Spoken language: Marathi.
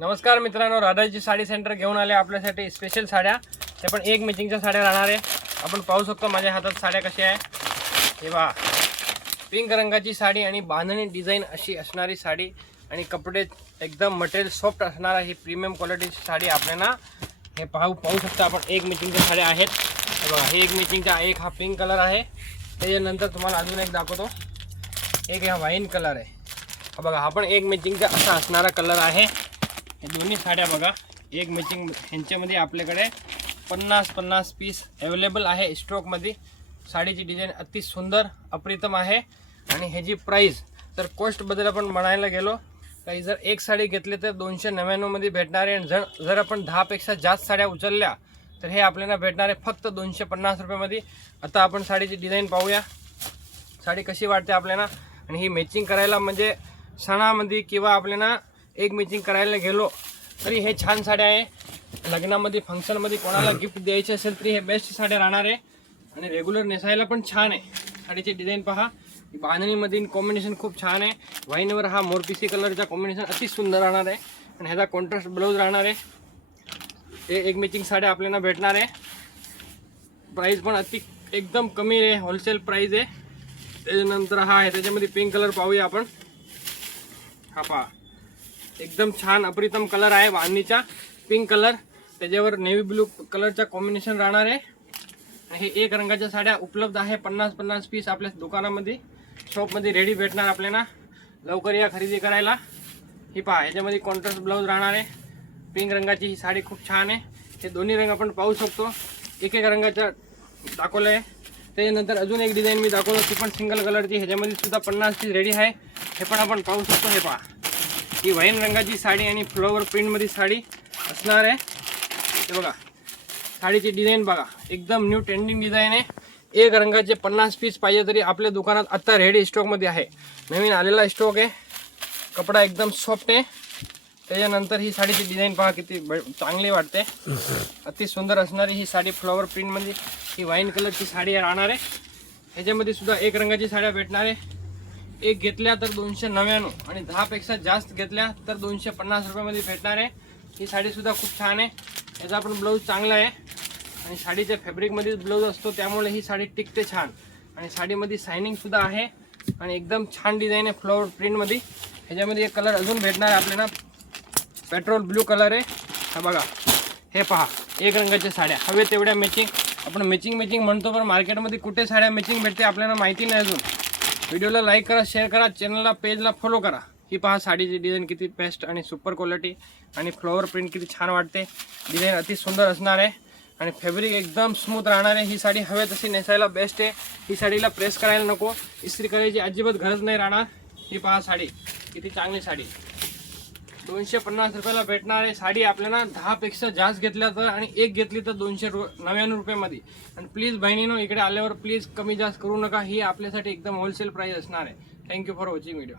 नमस्कार मित्रांनो, राधाजी साडी सेंटर घेऊन आले आपल्यासाठी स्पेशल साड्या। हे पण एक मॅचिंगच्या साड्या राहणार आहे। आपण पाहू शकतो माझ्या हातात साड्या कशा आहे। हे पहा, पिंक रंगाची साडी आणि बांधणी डिझाइन अशी असणारी साडी आणि कपडे एकदम मटेरियल सॉफ्ट असणार आहे। ही प्रीमियम क्वालिटीची साडी आपल्याला हे पाहू शकता आपण। एक मॅचिंगच्या साड्या आहेत। हे बघा, हे एक मॅचिंगचा, एक हा पिंक कलर आहे। त्याच्यानंतर तुम्हाला अजून एक दाखवतो, एक हा वाईन कलर आहे। हा बघा, हा पण एक मॅचिंगचा असा असणारा कलर आहे। हे दोन्ही साड्या बघा, एक मॅचिंग ह्यांच्यामध्ये आपल्याकडे 50 पीस अवेलेबल आहे स्टॉकमध्ये। साडीची डिझाइन अति सुंदर अप्रतिम आहे आणि ह्याची प्राइस तर कॉस्टबद्दल आपण म्हणायला गेलो काही जर एक साडी घेतली तर 299 मध्ये भेटणार आहे। आणि जर आपण 10 पेक्षा जास्त साड्या उचलल्या तर हे आपल्याला भेटणार आहे फक्त 250 रुपयामध्ये। आता आपण साडीची डिझाइन पाहूया, साडी कशी वाटते आपल्याला। आणि ही मॅचिंग करायला म्हणजे सणामध्ये किंवा आपल्याला एक मॅचिंग करायला गेलो तरी हे छान साड्या आहे। लग्नामध्ये फंक्शनमध्ये कोणाला गिफ्ट द्यायचे असेल तरी हे बेस्ट साड्या राहणार आहे आणि रेग्युलर नेसायला पण छान आहे। साडीची डिझाइन पहा, बांधणीमध्ये कॉम्बिनेशन खूप छान आहे। वाईनवर हा मोरपिसी कलरचा कॉम्बिनेशन अति सुंदर राहणार आहे आणि ह्याचा कॉन्ट्रास्ट ब्लाउज राहणार आहे। हे एक मॅचिंग साड्या आपल्याला भेटणार आहे। प्राइस पण एकदम कमी आहे, होलसेल प्राइस आहे। त्याच्यानंतर हा आहे, त्याच्यामध्ये पिंक कलर पाहूया आपण। हा पहा, एकदम छान अप्रतिम कलर आहे बांधणीचा, पिंक कलर, त्याच्यावर नेव्ही ब्लू कलरचा कॉम्बिनेशन राहणार आहे। आणि हे एक रंगाच्या साड्या उपलब्ध आहे। 50 पीस आपल्या दुकानामध्ये शॉपमध्ये रेडी भेटणार आपल्याला। लवकर या खरेदी करायला। ही पहा, ह्याच्यामध्ये कॉन्ट्रास्ट ब्लाउज राहणार आहे। पिंक रंगाची ही साडी खूप छान आहे। हे दोन्ही रंग आपण पाहू शकतो, एक रंगाचा दाखवलं आहे। त्याच्यानंतर अजून एक डिझाइन मी दाखवतो, ती पण सिंगल कलरची, ह्याच्यामध्ये सुद्धा 50 पीस रेडी आहे। हे पण आपण पाहू शकतो। हे पहा, ही वाईन रंगाची साडी आणि फ्लोवर प्रिंटमध्ये साडी असणार आहे। हे बघा, साडीची डिझाइन बघा, एकदम न्यू ट्रेंडिंग डिझाइन आहे। एक रंगाचे 50 पीस पाहिजे तरी आपल्या दुकानात आता रेडी स्टॉकमध्ये आहे, नवीन आलेला स्टॉक आहे। कपडा एकदम सॉफ्ट आहे। त्याच्यानंतर ही साडीची डिझाइन पहा, किती चांगली वाटते, अति सुंदर असणारी ही साडी फ्लॉवर प्रिंटमध्ये ही वाईन कलरची साडी राहणार आहे। ह्याच्यामध्ये सुद्धा एक रंगाची साड्या भेटणार आहे। एक घेतल्या तर 299 आणि 10 पेक्षा जास्त घेतल्या तर 250 रुपयामध्ये भेटणार आहे। ही साडी सुद्धा खूप छान आहे। याचा पण ब्लाऊज चांगला आहे आणि साडीच्या फॅब्रिकमध्ये ब्लाऊज असतो, त्यामुळे ही साडी टिकते छान। आणि साडीमध्ये शायनिंग सुद्धा आहे आणि एकदम छान डिझाइन आहे फ्लॉवर प्रिंटमध्ये। ह्याच्यामध्ये एक कलर अजून भेटणार आहे आपल्याला, पेट्रोल ब्लू कलर आहे। हा बघा, हे पहा, एक रंगाच्या साड्या हवे तेवढ्या मॅचिंग। आपण मॅचिंग म्हणतो, पण मार्केटमध्ये कुठे साड्या मॅचिंग भेटते आपल्याला माहिती नाही अजून। व्हिडिओला लाईक करा, शेअर करा, चॅनलला पेजला फॉलो करा। ही पहा, साडीची डिझाइन किती बेस्ट आणि सुपर क्वालिटी आणि फ्लॉवर प्रिंट किती छान वाटते। डिझाइन अति सुंदर असणार आहे आणि फॅब्रिक एकदम स्मूथ राहणार आहे। ही साडी हवे तशी नेसायला बेस्ट आहे। ही साडीला प्रेस करायला नको, इस्त्री करायची अजिबात गरज नाही राहणार। ही पहा साडी, किती चांगली साडी, 250 रुपयाला भेटणार आहे। साडी आपल्याला 10 पेक्षा जास्त घेतल्या तर आणि एक घेतली तर 299 रुपयामध्ये। आणि प्लीज बहिणीनो, इकडे आल्यावर प्लीज कमी जास्त करू नका, ही आपल्यासाठी एकदम होलसेल प्राइस असणार आहे। Thank you for watching video.